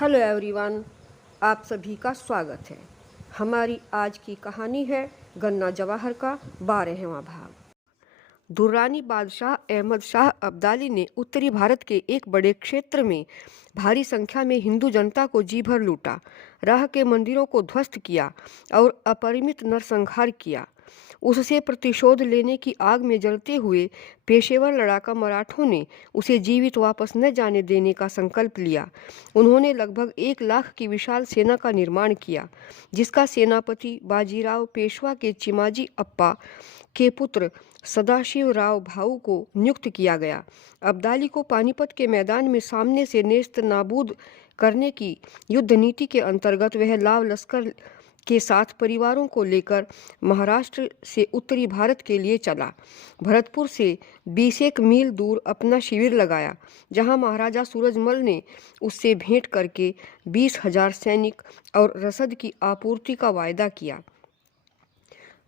Hello everyone, आप सभी का स्वागत है। हमारी आज की कहानी है गन्ना जवाहर का 12वां भाग। दुर्रानी बादशाह अहमद शाह अब्दाली ने उत्तरी भारत के एक बड़े क्षेत्र में भारी संख्या में हिंदू जनता को जी भर लूटा, राह के मंदिरों को ध्वस्त किया और अपरिमित नरसंहार किया। उससे प्रतिशोध लेने की आग में जलते हुए पेशेवर लड़ाका मराठों ने उसे जीवित वापस न जाने देने का संकल्प लिया। उन्होंने लगभग 1 लाख की विशाल सेना का निर्माण किया, जिसका सेनापति बाजीराव पेशवा के चिमाजी अप्पा के पुत्र सदाशिव राव भाऊ को नियुक्त किया गया। अब्दाली को पानीपत के मैदान में सामने से नेस्त नाबूद करने की युद्ध नीति के अंतर्गत वह लाव लश्कर के साथ परिवारों को लेकर महाराष्ट्र से उत्तरी भारत के लिए चला। भरतपुर से 20 मील दूर अपना शिविर लगाया, जहां महाराजा सूरजमल ने उससे भेंट करके 20,000 सैनिक और रसद की आपूर्ति का वायदा किया।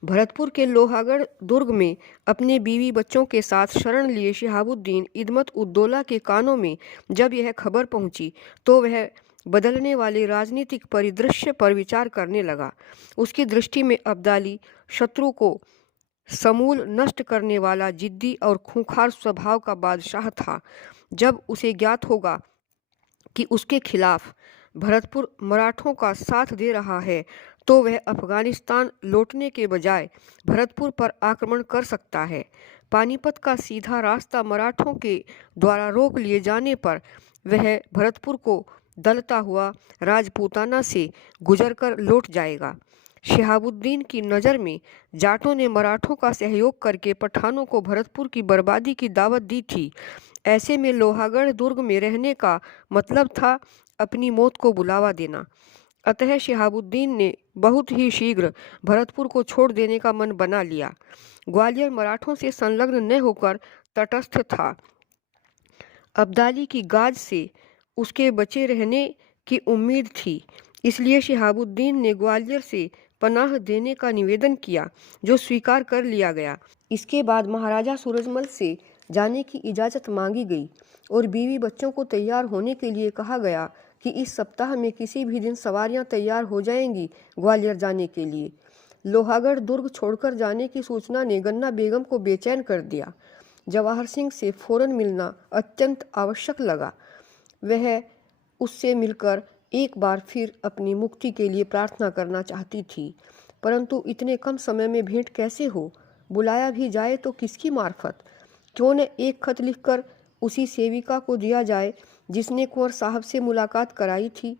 भरतपुर के लोहागढ़ दुर्ग में अपने बीवी बच्चों के साथ शरण लिए शिहाबुद्दीन इदमत उद्दौला के कानों में जब यह खबर पहुंची तो वह बदलने वाले राजनीतिक परिदृश्य पर विचार करने लगा। उसकी दृष्टि में अब्दाली शत्रु को समूल नष्ट करने वाला जिद्दी और खूंखार स्वभाव का बादशाह था। जब उसे ज्ञात होगा कि उसके खिलाफ भरतपुर मराठों का साथ दे रहा है तो वह अफगानिस्तान लौटने के बजाय भरतपुर पर आक्रमण कर सकता है। पानीपत का सीधा रास्ता मराठों के द्वारा रोक लिए जाने पर वह भरतपुर को दलता हुआ राजपूताना से गुजरकर लौट जाएगा। शिहाबुद्दीन की नज़र में जाटों ने मराठों का सहयोग करके पठानों को भरतपुर की बर्बादी की दावत दी थी। ऐसे में लोहागढ़ दुर्ग में रहने का मतलब था अपनी मौत को बुलावा देना। अतः शिहाबुद्दीन ने बहुत ही शीघ्र भरतपुर को छोड़ देने का मन बना लिया। ग्वालियर मराठों से संलग्न न होकर तटस्थ था। अब्दाली की गाज से उसके बचे रहने की उम्मीद थी, इसलिए शिहाबुद्दीन ने ग्वालियर से पनाह देने का निवेदन किया, जो स्वीकार कर लिया गया। इसके बाद महाराजा सूरजमल से जाने की इजाज़त मांगी गई और बीवी बच्चों को तैयार होने के लिए कहा गया कि इस सप्ताह में किसी भी दिन सवारियां तैयार हो जाएंगी ग्वालियर जाने के लिए। लोहागढ़ दुर्ग छोड़कर जाने की सूचना ने गन्ना बेगम को बेचैन कर दिया। जवाहर सिंह से फौरन मिलना अत्यंत आवश्यक लगा। वह उससे मिलकर एक बार फिर अपनी मुक्ति के लिए प्रार्थना करना चाहती थी, परंतु इतने कम समय में भेंट कैसे हो? बुलाया भी जाए तो किसकी मार्फत? क्यों न एक खत लिखकर उसी सेविका को दिया जाए जिसने कुंवर साहब से मुलाकात कराई थी।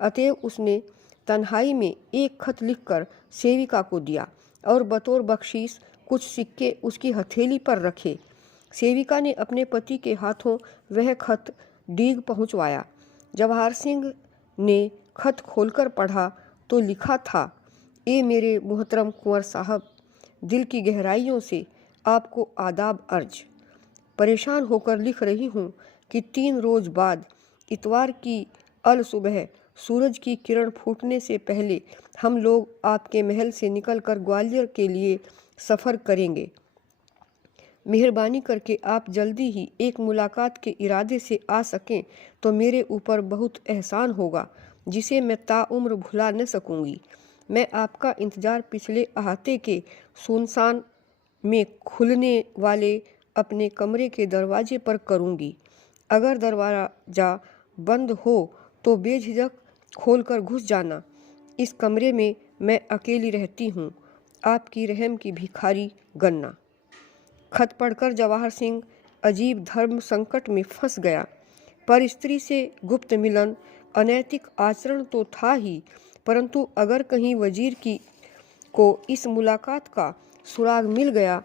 अतएव उसने तन्हाई में एक खत लिखकर सेविका को दिया और बतौर बख्शीश कुछ सिक्के उसकी हथेली पर रखे। सेविका ने अपने पति के हाथों वह खत डीग पहुंचवाया। जवाहर सिंह ने खत खोलकर पढ़ा तो लिखा था, ए मेरे मुहतरम कुंवर साहब, दिल की गहराइयों से आपको आदाब अर्ज। परेशान होकर लिख रही हूँ कि 3 रोज बाद इतवार की अल सुबह सूरज की किरण फूटने से पहले हम लोग आपके महल से निकलकर ग्वालियर के लिए सफ़र करेंगे। मेहरबानी करके आप जल्दी ही एक मुलाकात के इरादे से आ सकें तो मेरे ऊपर बहुत एहसान होगा, जिसे मैं ताउम्र भुला न सकूंगी। मैं आपका इंतज़ार पिछले अहाते के सुनसान में खुलने वाले अपने कमरे के दरवाजे पर करूंगी। अगर दरवाज़ा बंद हो तो बेझिझक खोलकर घुस जाना। इस कमरे में मैं अकेली रहती हूँ। आपकी रहम की भिखारी गन्ना। खत पढ़कर जवाहर सिंह अजीब धर्म संकट में फंस गया। पर स्त्री से गुप्त मिलन अनैतिक आचरण तो था ही, परंतु अगर कहीं वजीर को इस मुलाकात का सुराग मिल गया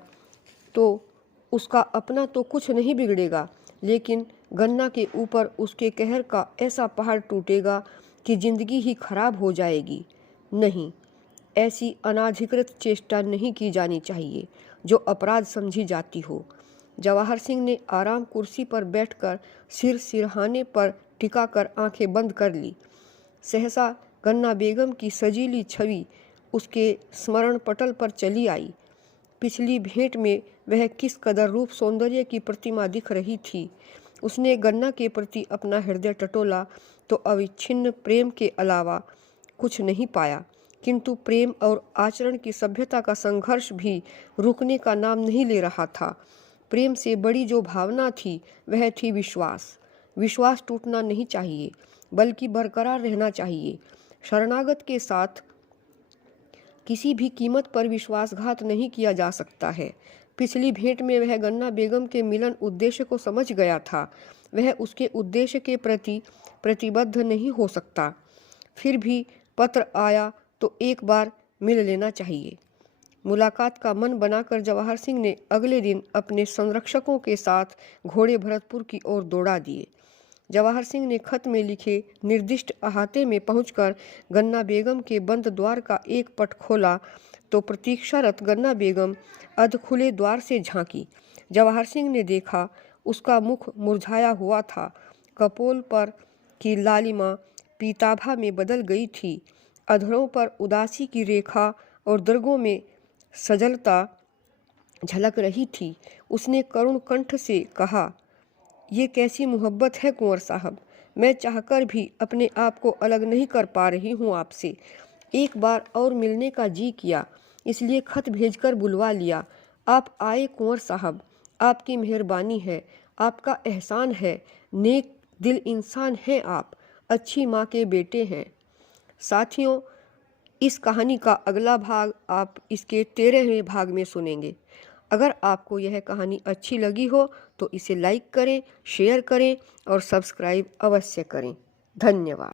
तो उसका अपना तो कुछ नहीं बिगड़ेगा, लेकिन गन्ना के ऊपर उसके कहर का ऐसा पहाड़ टूटेगा कि जिंदगी ही खराब हो जाएगी। नहीं, ऐसी अनाधिकृत चेष्टा नहीं की जानी चाहिए जो अपराध समझी जाती हो। जवाहर सिंह ने आराम कुर्सी पर बैठकर सिर सिरहाने पर टिकाकर आंखें बंद कर ली। सहसा गन्ना बेगम की सजीली छवि उसके स्मरण पटल पर चली आई। पिछली भेंट में वह किस कदर रूप सौंदर्य की प्रतिमा दिख रही थी। उसने गन्ना के प्रति अपना हृदय टटोला तो अविच्छिन्न प्रेम के अलावा कुछ नहीं पाया, किंतु प्रेम और आचरण की सभ्यता का संघर्ष भी रुकने का नाम नहीं ले रहा था। प्रेम से बड़ी जो भावना थी वह थी विश्वास। विश्वास टूटना नहीं चाहिए, बल्कि बरकरार रहना चाहिए। शरणागत के साथ किसी भी कीमत पर विश्वासघात नहीं किया जा सकता है। पिछली भेंट में वह गन्ना बेगम के मिलन उद्देश्य को समझ गया था। वह उसके उद्देश्य के प्रति प्रतिबद्ध नहीं हो सकता। फिर भी पत्र आया तो एक बार मिल लेना चाहिए। मुलाकात का मन बनाकर जवाहर सिंह ने अगले दिन अपने संरक्षकों के साथ घोड़े भरतपुर की ओर दौड़ा दिए। जवाहर सिंह ने खत में लिखे निर्दिष्ट अहाते में पहुंचकर गन्ना बेगम के बंद द्वार का एक पट खोला तो प्रतीक्षारत गन्ना बेगम अध खुले द्वार से झांकी। जवाहर सिंह ने देखा, उसका मुख मुरझाया हुआ था। कपोल पर की लालिमा पीताभा में बदल गई थी। अधरों पर उदासी की रेखा और दर्गों में सजलता झलक रही थी। उसने करुण कंठ से कहा, ये कैसी मोहब्बत है कुंवर साहब, मैं चाहकर भी अपने आप को अलग नहीं कर पा रही हूँ आपसे। एक बार और मिलने का जी किया, इसलिए खत भेजकर बुलवा लिया। आप आए कुंवर साहब, आपकी मेहरबानी है, आपका एहसान है। नेक दिल इंसान हैं आप, अच्छी माँ के बेटे हैं। साथियों, इस कहानी का अगला भाग आप इसके 13वें भाग में सुनेंगे। अगर आपको यह कहानी अच्छी लगी हो तो इसे लाइक करें, शेयर करें और सब्सक्राइब अवश्य करें। धन्यवाद।